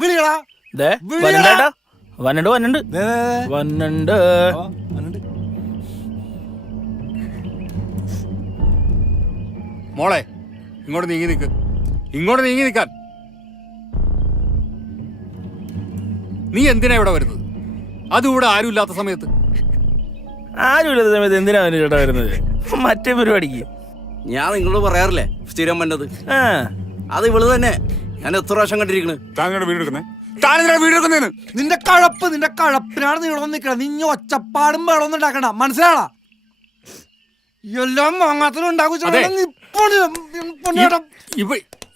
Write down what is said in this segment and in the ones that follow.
വിളിയടാ. വന്നുണ്ട്. മോളെ ഇങ്ങോട്ട് നീങ്ങി നിൽക്കാൻ. നീ എന്തിനാ ഇവിടെ വരുന്നത്? അതും ഇവിടെ ആരും ഇല്ലാത്ത സമയത്ത്. എന്തിനാ ചേട്ടാ വരുന്നത്? മറ്റേ പരിപാടിക്ക് ഞാൻ നിങ്ങളോട് പറയാറില്ലേ സ്ഥിരം വന്നത്? അത് ഇവള് തന്നെ. ഞാൻ എത്ര പ്രാവശ്യം കണ്ടിരിക്കണ്. നിന്റെ കഴപ്പിനാണ് നീ ഇവിടെ നിൽക്കണം. നീ ഒച്ചപ്പാടും വേളൊന്നും ഉണ്ടാക്കണ്ട, മനസ്സിലാടാ? എല്ലാം മാങ്ങാത്തനും ഉണ്ടാക്കും.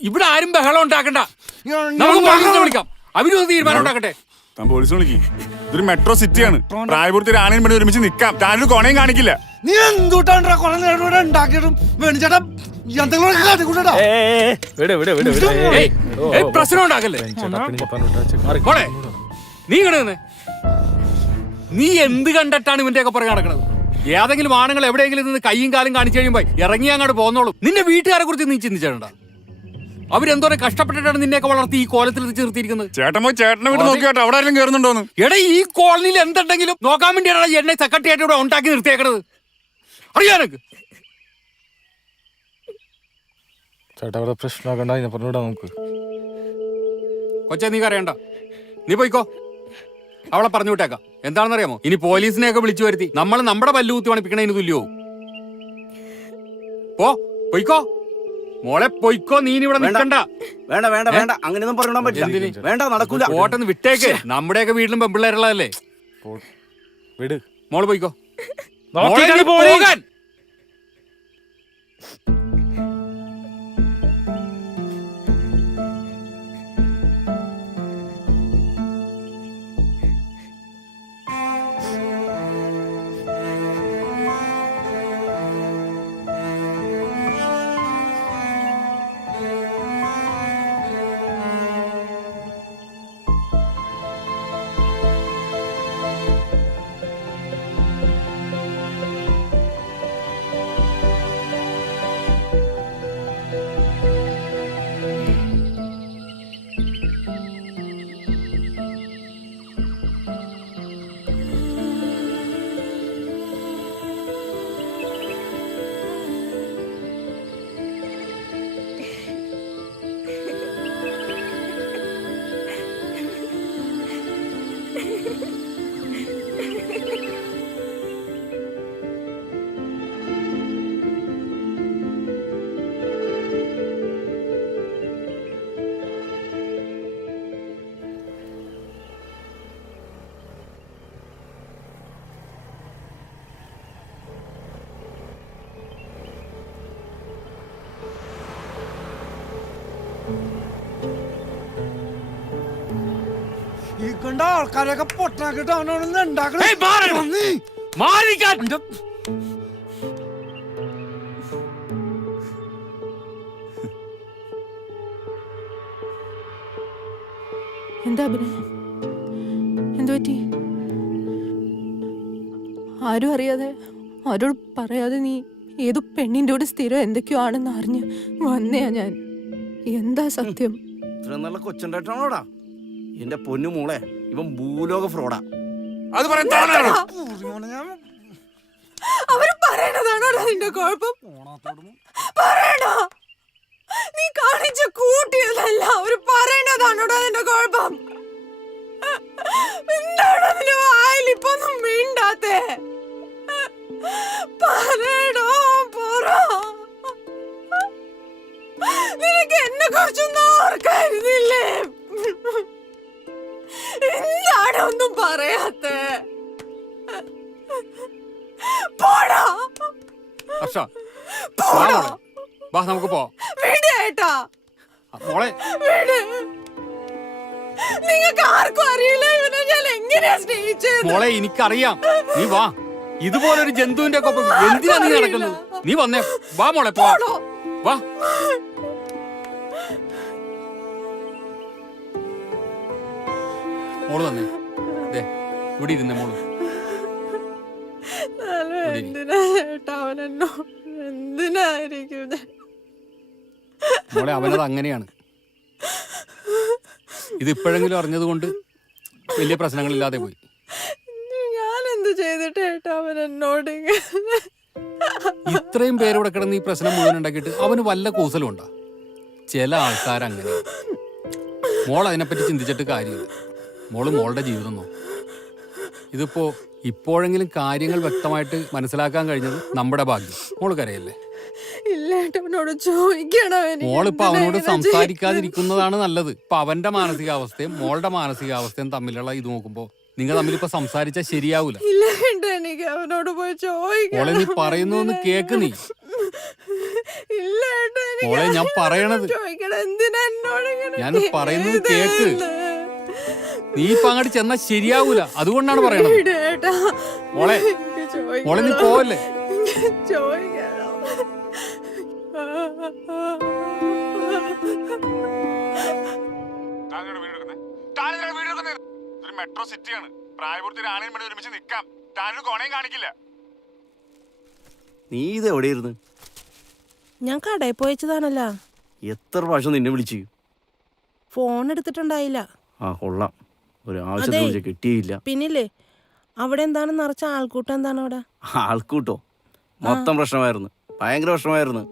ഇവിടെ ആരും ബഹളം ഉണ്ടാക്കണ്ട. വിളിക്കാം, അവരും തീരുമാനം ഉണ്ടാക്കട്ടെ. പോലീസിനെ വിളിക്കും. ഇതൊരു മെട്രോ സിറ്റിയാണ്. പ്രായപൂർത്തി ആണയും പെണ്ണും ഒരുമിച്ച് നിൽക്കാം. താനൊരു കൊണയും കാണിക്കില്ല. നീ എന്തുട്ടാ കൊണ ഉണ്ടാക്കിയിട്ടും വേണിച്ചേട്ടാ പ്രശ്നം ഉണ്ടാക്കല്ലേ. നീ എന്ത് കണ്ടിട്ടാണ് ഇവന്റെ ഒക്കെ പുറകെ നടക്കണത്? ഏതെങ്കിലും ആണുങ്ങൾ എവിടെയെങ്കിലും നിന്ന് കൈയും കാലും കാണിച്ചു കഴിയുമ്പോ ഇറങ്ങി അങ്ങോട്ട് പോന്നോളൂ. നിന്റെ വീട്ടുകാരെ കുറിച്ച് നീ ചിന്തിച്ചിട്ടുണ്ടോ? അവരെന്തോരം കഷ്ടപ്പെട്ടിട്ടാണ് നിന്നെയൊക്കെ വളർത്തി ഈ കോലത്തിൽ നിർത്തിയിരിക്കുന്നത്. ചേട്ടൻ പോയി ചേട്ടനെ വീട്ട് നോക്കിയാട്ടോ അവിടെ ആരെങ്കിലും കയറുന്നുണ്ടോന്ന്. എടാ, ഈ കോളനിയിൽ എന്തുണ്ടെങ്കിലും നോക്കാൻ വേണ്ടിയാണ് എന്നെ സെക്രട്ടറി ആയിട്ട് ഇവിടെ ഉണ്ടാക്കി നിർത്തിയേക്കണത്. അറിയാനൊക്കെ ചേട്ടാ അവിടെ പ്രശ്നമാക്കണ്ട, പറഞ്ഞുവിടാ നമുക്ക്. കൊച്ചെ നീ കരയണ്ട, നീ പോയിക്കോ. അവളെ പറഞ്ഞു വിട്ടേക്കാം. എന്താണെന്നറിയാമോ, ഇനി പോലീസിനെയൊക്കെ വിളിച്ചു വരുത്തി നമ്മൾ നമ്മുടെ പല്ല് കുത്തി പണിപ്പിക്കണതിന് തുല്യവും. പോയിക്കോ മോളെ, പോയിക്കോ. നീ ഇവിടെ നിൽക്കണ്ട. വേണ്ട വേണ്ട വേണ്ട, അങ്ങനെയൊന്നും പറയാൻ പറ്റില്ല. വേണ്ട, നടക്കൂല. ഓട്ടെന്ന് വിട്ടേക്ക്. നമ്മുടെയൊക്കെ വീട്ടിലും പെമ്പിള്ളേരുള്ളതല്ലേ. മോള് പോയിക്കോ. പോകാൻ ഈ കണ്ട ആൾക്കാരൊക്കെ പൊട്ടാക്കിട്ട് അവനോടൊന്ന് ഉണ്ടാക്കണം. എന്താ അഭിനയം? എന്തു പറ്റി? ആരും അറിയാതെ, ആരോട് പറയാതെ നീ ഏതോ പെണ്ണിൻ്റെ കൂടെ സ്ഥിരം എന്തൊക്കെയോ ആണെന്ന് അറിഞ്ഞ് വന്നെയാ ഞാൻ. എന്താ സത്യം? ഇത്ര നല്ല കൊച്ചുണ്ടായിട്ടാണോടാ എന്റെ പൊന്നു മോളെ. ഇവൻ ഭൂലോക ഫ്രോഡാ. അത് അവര് പറയണതാണോ നിന്റെ കുഴപ്പം? പറയണോ? നീ കാണിച്ച കൂട്ടിയതല്ല, അവര് പറയണതാണോടാ നിന്റെ കുഴപ്പം? എന്താണ് അതിന് വായിൽ ഇപ്പൊ ഒന്നും മിണ്ടാത്തെ? പറയണോ? നിനക്ക് എന്നെ കുറിച്ചൊന്നും ഓർക്കായിരുന്നില്ലേ? എന്താണ് ഒന്നും പറയാത്തെ? പോടാ. നമുക്ക് പോവാം. നിങ്ങൾക്ക് ആർക്കും അറിയില്ല ഇവനെ ഞാൻ എങ്ങനെയാ സ്നേഹിച്ചത്. മോളെ എനിക്കറിയാം, നീ വാ. ഇതുപോലൊരു ജന്തുവിന്റെ ഒക്കെ ഒപ്പം എന്തിനാ നീ നടക്കുന്നത്? നീ വന്നേ, വാ മോളെ, പോ, വാ. മോള് വന്നേ, ഇവിടെ ഇരുന്നേ മോള്. എന്തിനാ ചേട്ടാ അവനെന്നോ? എന്തിനായിരിക്കും? മോളെ അവനത് അങ്ങനെയാണ്. ഇത് ഇപ്പോഴെങ്കിലും അറിഞ്ഞതുകൊണ്ട് വലിയ പ്രശ്നങ്ങളില്ലാതെ പോയി. ഞാൻ എന്ത് ചെയ്തിട്ട് ഏട്ടാ അവൻ എന്നോട് ഇത്രയും പേരോടെ കിടന്ന് ഈ പ്രശ്നം മുഴുവൻ ഉണ്ടാക്കിയിട്ട് അവന് വല്ല കൂസലും ഉണ്ടാ? ചില ആൾക്കാരങ്ങനെ. മോൾ അതിനെപ്പറ്റി ചിന്തിച്ചിട്ട് കാര്യമില്ല. മോള് മോളുടെ ജീവിതം നോക്കും. ഇതിപ്പോ ഇപ്പോഴെങ്കിലും കാര്യങ്ങൾ വ്യക്തമായിട്ട് മനസ്സിലാക്കാൻ കഴിഞ്ഞത് നമ്മുടെ ഭാഗ്യം. മോള് കരയല്ലേ? ഇല്ല ഏട്ടാ, അവനോട് ചോദിക്കണം. മോളിപ്പോ അവനോട് സംസാരിക്കാതിരിക്കുന്നതാണ് നല്ലത്. ഇപ്പൊ അവന്റെ മാനസികാവസ്ഥയും മോളുടെ മാനസികാവസ്ഥയും തമ്മിലുള്ള ഇത് നോക്കുമ്പോ നിങ്ങൾ തമ്മിലിപ്പോ സംസാരിച്ചാൽ ശരിയാവൂല. ഇല്ല ഏട്ടാ, എനിക്ക് അവനോട് പോയി ചോദിക്കണം. മോളെ നീ പറയുന്നു കേക്ക് നീ. ഇല്ല ഏട്ടാ, എനിക്ക് മോളെ ഞാൻ പറയണത് ചോദിക്കണം. എന്തിനാ എന്നോട് ഇങ്ങനെ ഞാൻ പറയുന്നത് കേക്ക്. ചെയ്തത്? നീ ഇപ്പൊ അങ്ങോട്ട് ചെന്നാ ശരിയാവൂല. അതുകൊണ്ടാണ് പറയണത്. വിട് ഏട്ടാ. മോളെ എനിക്ക് ചോദിക്കണം. മോളെ നീ പോവല്ലേ? ചോദിക്കണം. ഇതൊരു മെട്രോ സിറ്റിയാണ്. പ്രായപൂർത്തി ആണിനും പെണ്ണും ഒരുമിച്ച് നിൽക്കാം. താനൊരു കോണയും കാണിക്കില്ല. നീ ഇത് എവിടെയായിരുന്നു? ഞാൻ കടയിൽ പോയച്ചതാണല്ലോ. എത്ര പ്രാവശ്യം നിന്നെ വിളിച്ചു? ഫോൺ എടുത്തിട്ടുണ്ടായില്ല. ആ കൊള്ളാം, ഒരു ആവശ്യത്തിന് വിളിച്ച കിട്ടിയില്ല. പിന്നില്ലേ അവിടെ എന്താണ് നിറച്ച ആൾക്കൂട്ടം? എന്താണ് അവിടെ ആൾക്കൂട്ടോ? മൊത്തം പ്രശ്നമായിരുന്നു, ഭയങ്കര പ്രശ്നമായിരുന്നു.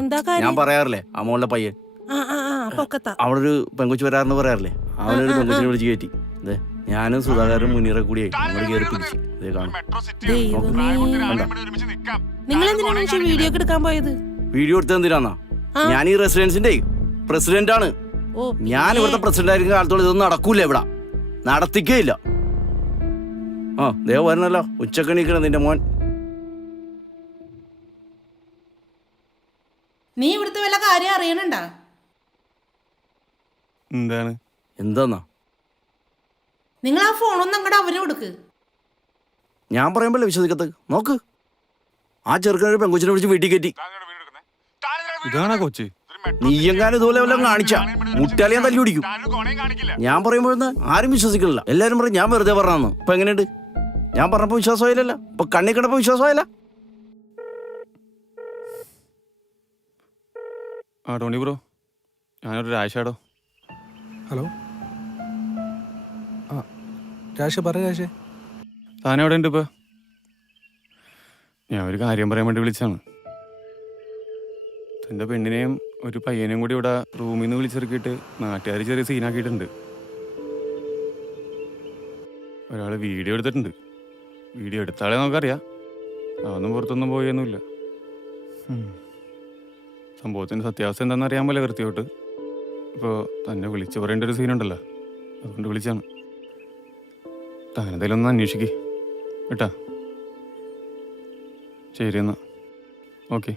എന്താ ഞാൻ കാര്യം? പറയാറില്ലേ അമ്മോളുടെ പയ്യൻ ആ ആ ആ പൊക്കത്താ. അവിടെ ഒരു പെങ്കൊച്ചു വരാറെന്ന് പറയാറില്ലേ, അവനൊരു പെങ്കൊച്ചിനെ വിളിച്ച് കയറ്റി. അതെ, ഞാനും സുധാകരനും മുനീറെ കൂടിയായി നമ്മൾ കയറി പിടിച്ചു. ഇതേ കാണും. മെട്രോ സിറ്റിയാണ്. ദൈവമേ, പ്രായപൂർത്തി ആണിനും പെണ്ണും ഒരുമിച്ച് നിൽക്കാം. നിങ്ങൾ എന്തിനാണ് വീഡിയോ ഒക്കെ എടുക്കാൻ പോയത്? വീഡിയോ എടുത്തത് എന്തിനാന്നാ? ഞാൻ ഈ റെസിഡൻസിന്റെ പ്രസിഡന്റ് ആണ്. ഓ, ഞാൻ ഇവിടുത്തെ പ്രസിഡന്റ് ആയിരിക്കുന്ന കാലത്തോളം ഇതൊന്നും നടക്കൂല, ഇവിടെ നടത്തിക്കേയില്ല. ആ ദേവ വരണല്ലോ, ഉച്ചക്കണിക്കണം നിന്റെ മോൻ. നീ ഇവിടുത്തെ വല്ല കാര്യം അറിയണണ്ടാ? എന്താണ്? എന്താന്നാ? നിങ്ങൾ ആ ഫോണൊന്നും അങ്ങോട്ട് അവന് കൊടുക്ക്. ഞാൻ പറയുമ്പോഴല്ലേ വിശ്വസിക്കത്ത്. നോക്ക്, ആ ചെറുക്കനൊരു പെങ്കൊച്ചിനെ വിളിച്ച് വീട്ടിൽ കയറ്റി. ഇതാണോ കൊച്ചി? നീയെങ്ങാനും ഇതുപോലെ വല്ലതും കാണിച്ചാ മുട്ടാലി ഞാൻ തല്ലി പിടിക്കും. കോണയും കാണിക്കില്ല. ഞാൻ പറയുമ്പോഴൊന്ന് ആരും വിശ്വസിക്കണില്ല. എല്ലാരും പറയും ഞാൻ വെറുതെ പറഞ്ഞാന്ന്. ഇപ്പൊ എങ്ങനെയുണ്ട്? ഞാൻ പറഞ്ഞപ്പോ വിശ്വാസമായില്ലല്ലോ, ഇപ്പൊ കണ്ണി കണ്ടപ്പോ വിശ്വാസമായില്ല. ആ ടോണി ബ്രോ, ഞാനൊരു രാശാടോ. ഹലോ. ആ രാശ പറ. രാശേ താനെവിടെ ഉണ്ട് ഇപ്പൊ? ഞാൻ ഒരു കാര്യം പറയാൻ വേണ്ടി വിളിച്ചാണ്. തൻ്റെ പെണ്ണിനെയും ഒരു പയ്യനെയും കൂടി ഇവിടെ റൂമിൽ നിന്ന് വിളിച്ചിറക്കിയിട്ട് നാട്ടുകാർ ചെറിയ സീനാക്കിയിട്ടുണ്ട്. ഒരാൾ വീഡിയോ എടുത്തിട്ടുണ്ട്. വീഡിയോ എടുത്താളെ നമുക്കറിയാം. അതൊന്നും പുറത്തൊന്നും പോയൊന്നുമില്ല. സംഭവത്തിൻ്റെ സത്യാവസ്ഥ എന്താണെന്ന് അറിയാൻ പോലെ കൃത്യമായിട്ട്. ഇപ്പോൾ തന്നെ വിളിച്ചു പറയേണ്ട ഒരു സീനുണ്ടല്ലോ, അതുകൊണ്ട് വിളിച്ചാണ്. താനെന്തായാലും ഒന്ന് അന്വേഷിക്കേ കേട്ടാ. ശരി എന്നാ, ഓക്കെ.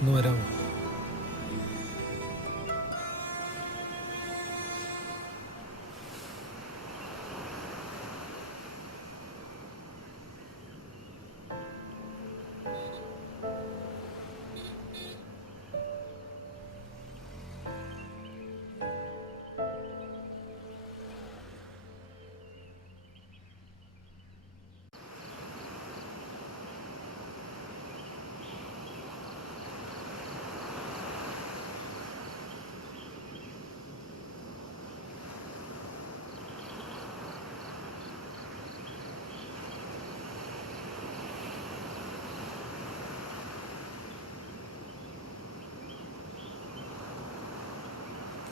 ഒന്ന് വരാമോ?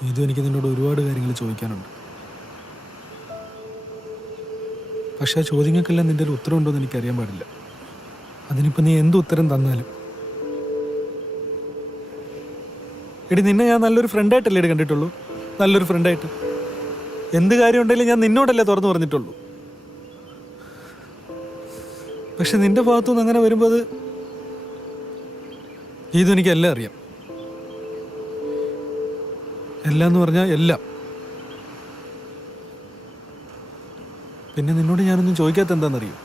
ഇതും എനിക്ക് നിന്നോട് ഒരുപാട് കാര്യങ്ങൾ ചോദിക്കാനുണ്ട്. പക്ഷെ ആ ചോദ്യങ്ങൾക്കെല്ലാം നിൻ്റെ ഒരു ഉത്തരം ഉണ്ടോ എന്ന് എനിക്കറിയാൻ പാടില്ല. അതിനിപ്പോൾ നീ എന്ത് ഉത്തരം തന്നാലും. എടി, നിന്നെ ഞാൻ നല്ലൊരു ഫ്രണ്ടായിട്ടല്ലേ എടി കണ്ടിട്ടുള്ളൂ. നല്ലൊരു ഫ്രണ്ടായിട്ട് എന്ത് കാര്യം ഉണ്ടെങ്കിലും ഞാൻ നിന്നോടല്ലേ തുറന്നു പറഞ്ഞിട്ടുള്ളൂ. പക്ഷെ നിന്റെ ഭാഗത്തുനിന്ന് അങ്ങനെ വരുമ്പോൾ അത് ഇതും എനിക്കെല്ലാം അറിയാം. എല്ലാം എന്ന് പറഞ്ഞാൽ എല്ലാം. പിന്നെ നിന്നോട് ഞാനൊന്നും ചോദിക്കാത്ത എന്താണെന്നറിയോ?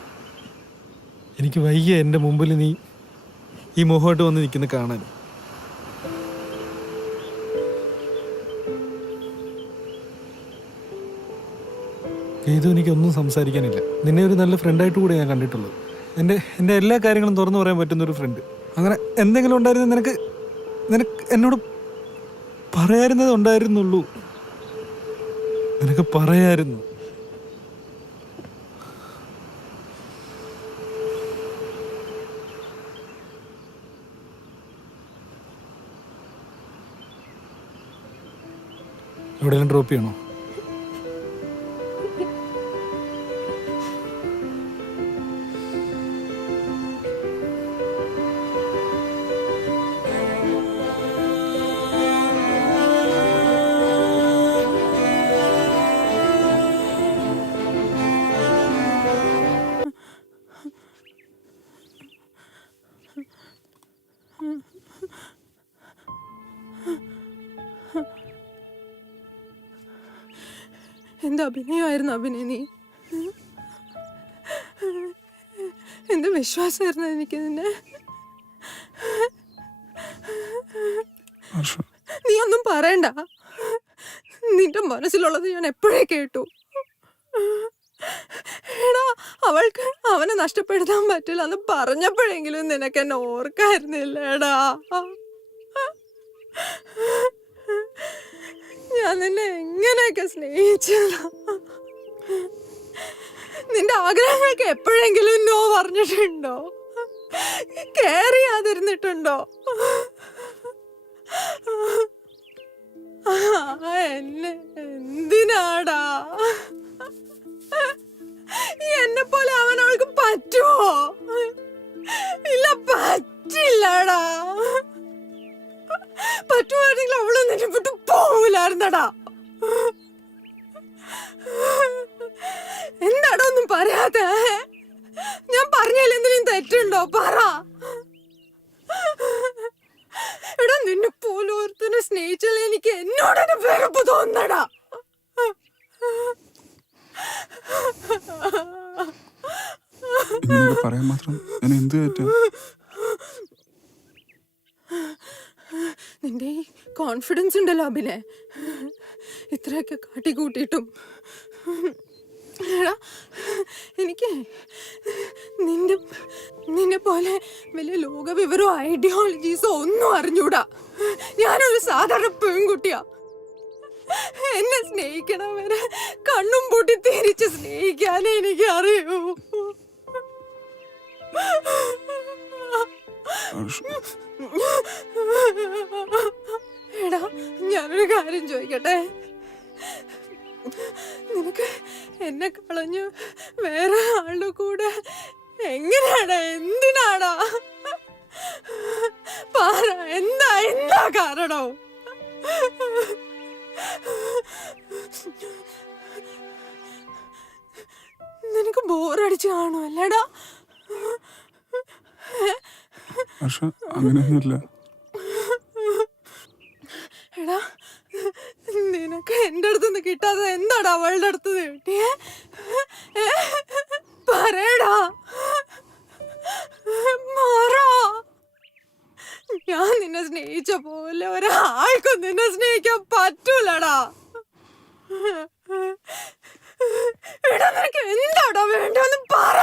എനിക്ക് വയ്യ എൻ്റെ മുമ്പിൽ നീ ഈ മുഖമായിട്ട് വന്ന് നിൽക്കുന്ന കാണാൻ. ഗീതു, എനിക്കൊന്നും സംസാരിക്കാനില്ല. നിന്നെ ഒരു നല്ല ഫ്രണ്ടായിട്ട് കൂടെ ഞാൻ കണ്ടിട്ടുള്ളൂ. എൻ്റെ എല്ലാ കാര്യങ്ങളും തുറന്നു പറയാൻ പറ്റുന്നൊരു ഫ്രണ്ട്. അങ്ങനെ എന്തെങ്കിലും ഉണ്ടായിരുന്ന നിനക്ക് എന്നോട് പറയാറുന്നത് ഉണ്ടായിരുന്നുള്ളൂ. നിനക്ക് പറയായിരുന്നു. എവിടെയെങ്കിലും ഡ്രോപ്പ് ചെയ്യണോ? എന്ത് അഭിനയമായിരുന്നു അഭിനയ നീ. എന്ത് വിശ്വാസമായിരുന്നു എനിക്ക് നിന്നെ. നീ ഒന്നും പറയണ്ട. നിന്റെ മനസ്സിലുള്ളത് ഞാൻ എപ്പോഴേ കേട്ടു. എടാ, അവൾക്ക് അവനെ നഷ്ടപ്പെടുത്താൻ പറ്റില്ല എന്ന് പറഞ്ഞപ്പോഴെങ്കിലും നിനക്ക് എന്നെ ഓർക്കായിരുന്നില്ലേടാ. ഞാൻ നിന്നെ എങ്ങനെയൊക്കെ സ്നേഹിച്ചതാ. നിന്റെ ആഗ്രഹങ്ങൾക്ക് എപ്പോഴെങ്കിലും നോ പറഞ്ഞിട്ടുണ്ടോ? കെയർ ചെയ്യാതിരുന്നിട്ടുണ്ടോ? എന്നെ എന്തിനാടാ? എന്നെ പോലെ അവൻ അവൾക്ക് പറ്റുമോ? ഇല്ല, പറ്റില്ലടാ. പറ്റുമായിരുന്നെങ്കിൽ അവള് നിന്നെ വിട്ടു പോവില്ലായിരുന്നടാ. എന്താടാ ഒന്നും പറയാതെ? ഞാൻ പറഞ്ഞതിൽ എന്തെങ്കിലും തെറ്റുണ്ടോ? പറ. എടാ, നിന്നെ പോലും ഒരുത്തനെ സ്നേഹിച്ചാൽ എനിക്ക് എന്നോട് വെറുപ്പ് തോന്നടാ. പറയാൻ മാത്രം ഞാൻ എന്ത് പറ്റും? നിന്റെ ഈ കോൺഫിഡൻസ് ഉണ്ടല്ലോ അഭിനയ, ഇത്രയൊക്കെ കാട്ടിക്കൂട്ടിയിട്ടും. എടാ, എനിക്ക് നിന്നെ പോലെ വലിയ ലോകവിവരോ ഐഡിയോളജീസോ ഒന്നും അറിഞ്ഞൂടാ. ഞാനൊരു സാധാരണ പെൺകുട്ടിയാ. എന്നെ സ്നേഹിക്കണവരെ കണ്ണും പൂട്ടി തിരിച്ച് സ്നേഹിക്കാനേ എനിക്ക് അറിയൂ. എടാ, ഞാനൊരു കാര്യം ചോദിക്കട്ടെ. നിനക്ക് എന്നെ കളഞ്ഞു വേറെ ആളുടെ കൂടെ എങ്ങനെയാടാ? എന്തിനാടാ? പറ, എന്താ കാരണം? നിനക്ക് ബോറടിച്ച് കാണുമല്ലേടാ? അങ്ങനെയൊന്നുമില്ല. എടാ, നിനക്ക് എന്റെ അടുത്തുനിന്ന് കിട്ടാതെ എന്താടാ അവളുടെ അടുത്ത് കിട്ടിയേ? പറയടാ, മാറാ. ഞാൻ നിന്നെ സ്നേഹിച്ച പോലെ ഒരാൾക്കും നിന്നെ സ്നേഹിക്കാൻ പറ്റൂലടാ. എടാ, നിനക്ക് എന്താടാ വേണ്ടെന്ന് പറ.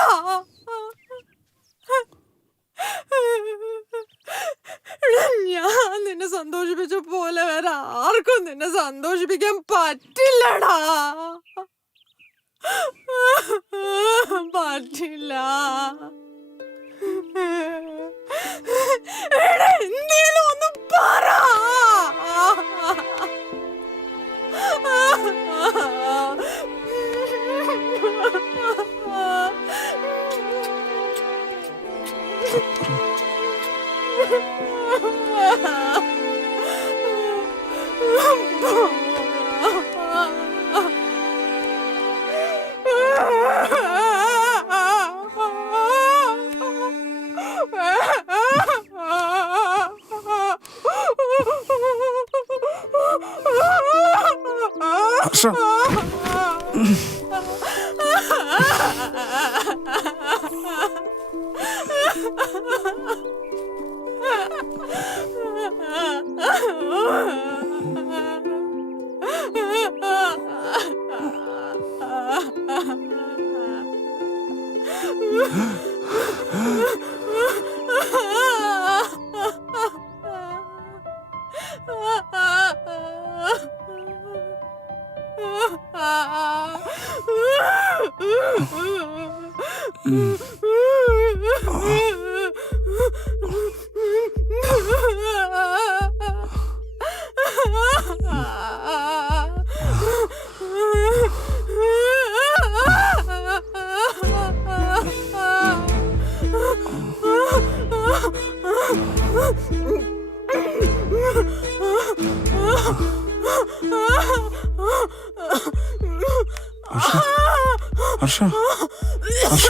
ഞാൻ നിന്നെ സന്തോഷിപ്പിച്ച പോലെ വേറെ ആർക്കും നിന്നെ സന്തോഷിപ്പിക്കാൻ പറ്റില്ലടാ. പറ്റില്ല. എടാ, എന്തേലും ഒന്ന് പറ. ഹർഷ ഹർഷ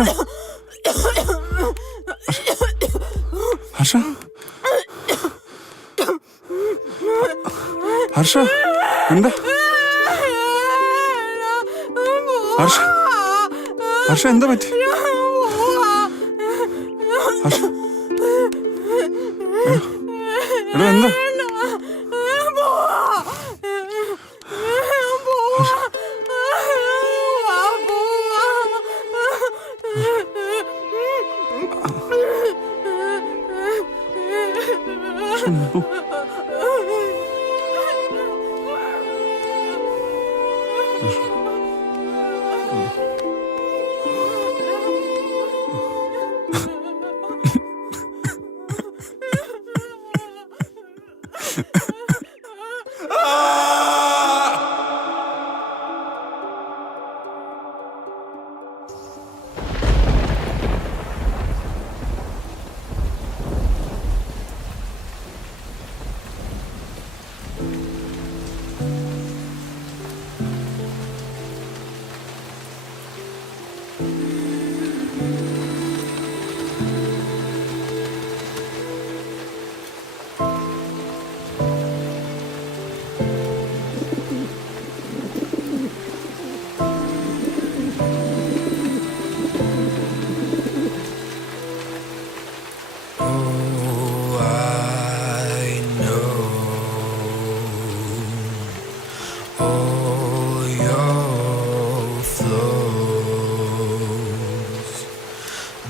ഹർഷ ഹർഷ എന്താ ഹർഷ ഹർഷ എന്താ പറ്റി ഹർഷ എടോ എന്താ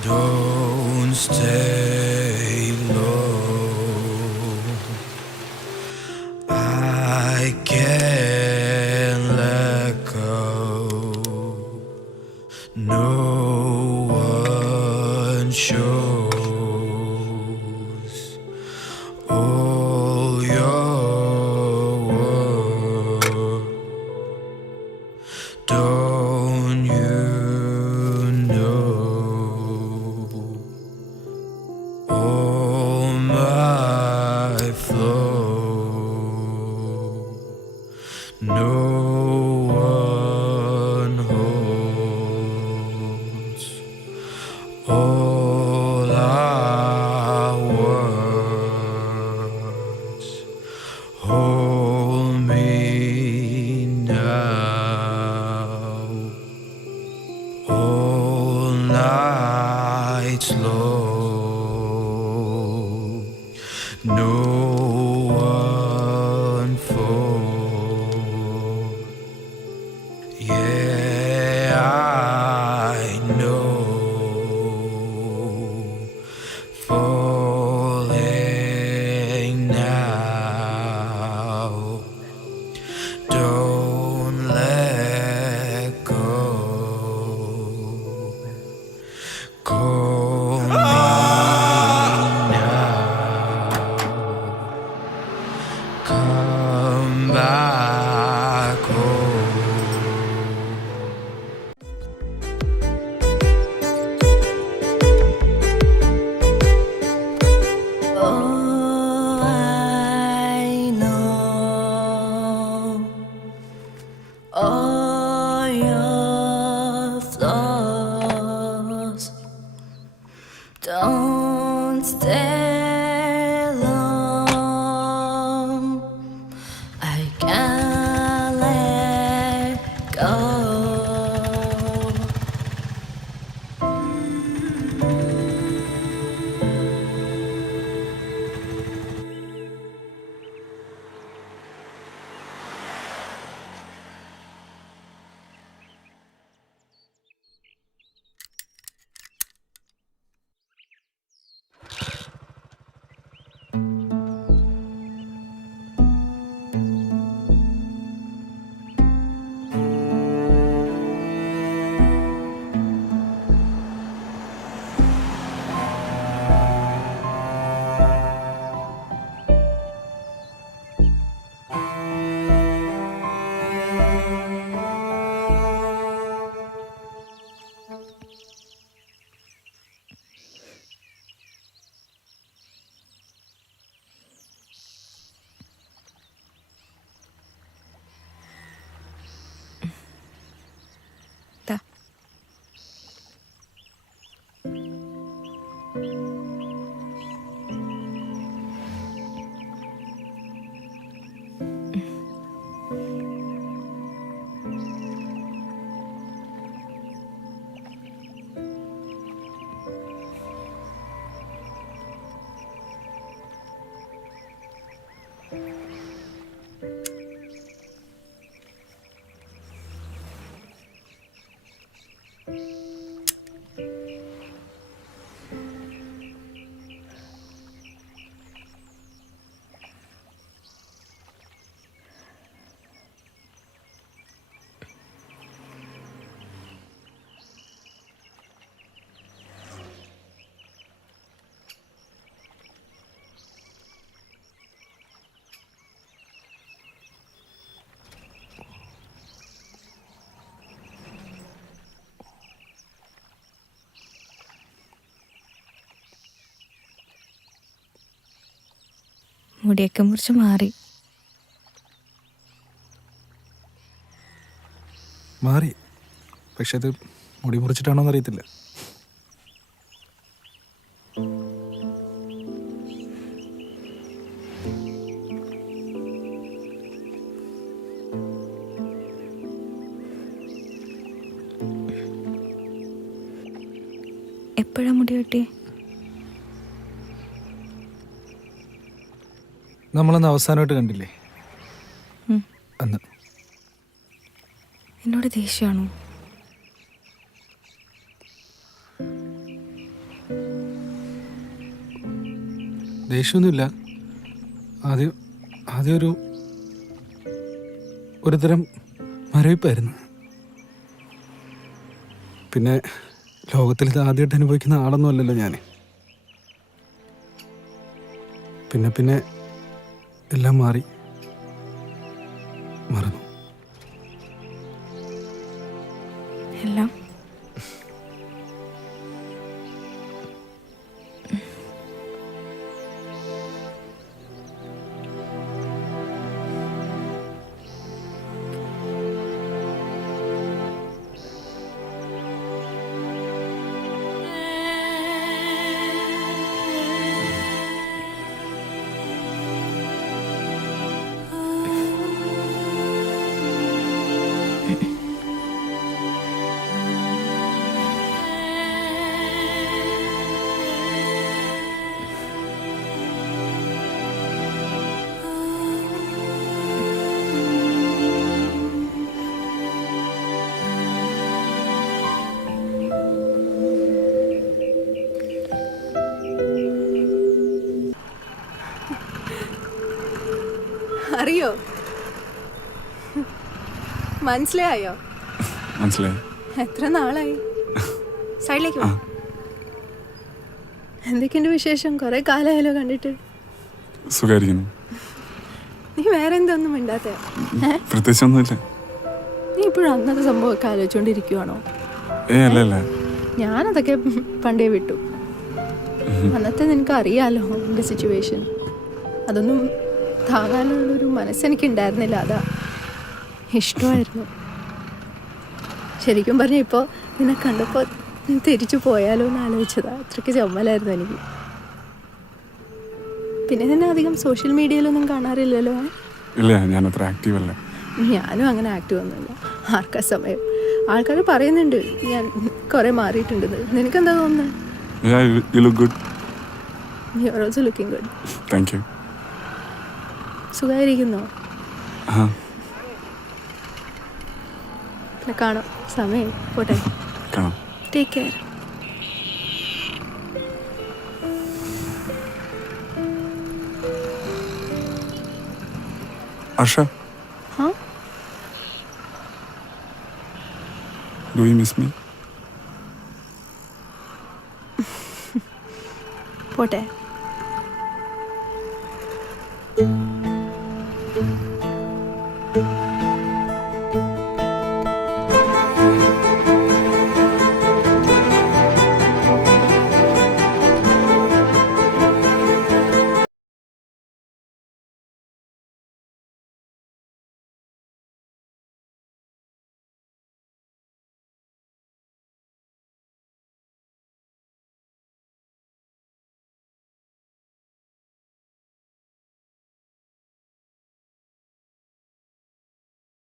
Don't stay low. I can't let go. No one shows all your worth. Don't you know? All my flow, no one holds all our words. Hold me now, all night long. No one fall. Yeah, I know. Falling now. Don't let go. Call me now. മുടിയൊക്കെ മുറിച്ച് മാറി. മാറി, പക്ഷെ അത് മുടി മുറിച്ചിട്ടാണോന്ന് അറിയത്തില്ല. എപ്പോഴാ മുടി വെട്ടി? നമ്മളന്ന് അവസാനമായിട്ട് കണ്ടില്ലേ, അന്ന്. എന്നോട് ദേഷ്യമാണോ? ദേഷ്യമൊന്നുമില്ല. ആദ്യം ഒരു തരം മരവിപ്പായിരുന്നു. പിന്നെ ലോകത്തിൽ ഇത് ആദ്യമായിട്ട് അനുഭവിക്കുന്ന ആളൊന്നും അല്ലല്ലോ ഞാൻ. പിന്നെ എല്ലാം മാറി, മറന്നു എല്ലാം. അറിയോ? മനസ്സിലായോ? മനസ്സിലായി. എത്ര നാളായി? സൈഡിലേക്ക് പോ. എന്തൊക്കെയുണ്ട് വിശേഷം? കുറെ കാലമായാലോ കണ്ടിട്ട്. സുഖായിരിക്കുന്നു. നീ വേറെ എന്തൊന്നും മിണ്ടാത്ത? പ്രത്യേകിച്ചൊന്നുമില്ല. നീ ഇപ്പോഴും അന്നത്തെ സംഭവമൊക്കെ ആലോചിച്ചോണ്ടിരിക്കുവാണോ? അല്ല. ഞാനതൊക്കെ പണ്ടേ വിട്ടു. അന്നത്തെ നിനക്ക് അറിയാലോ എൻ്റെ സിറ്റുവേഷൻ. അതൊന്നും താങ്ങാനുള്ളൊരു മനസ്സെനിക്കുണ്ടായിരുന്നില്ല. അതാ ഇഷ്ടമായിരുന്നു. ശരിക്കും പറഞ്ഞാൽ ഇപ്പോൾ നിന്നെ കണ്ടപ്പോൾ തിരിച്ചു പോയാലോ എന്ന് ആലോചിച്ചതാ. അത്രയ്ക്ക് ചമ്മലായിരുന്നു എനിക്ക്. പിന്നെ നിന്നെ അധികം സോഷ്യൽ മീഡിയയിലൊന്നും കാണാറില്ലല്ലോ. ഇല്ല, ഞാനത്ര ആക്റ്റീവ് അല്ല. ഞാനും അങ്ങനെ ആക്റ്റീവ് ഒന്നുമില്ല. ആർക്കാ സമയം? ആൾക്കാർ പറയുന്നുണ്ട് ഞാൻ കുറേ മാറിയിട്ടുണ്ടെന്ന്. നിനക്കെന്താ തോന്നുന്നത്? You look good. You are also looking good. Thank you. സുഖമായിരിക്കുന്നോ? हाँ. കാണാം. സമയം പോട്ടെ. കാണാം. Take care. Arsha. Huh? Do you miss me? പോട്ടെ.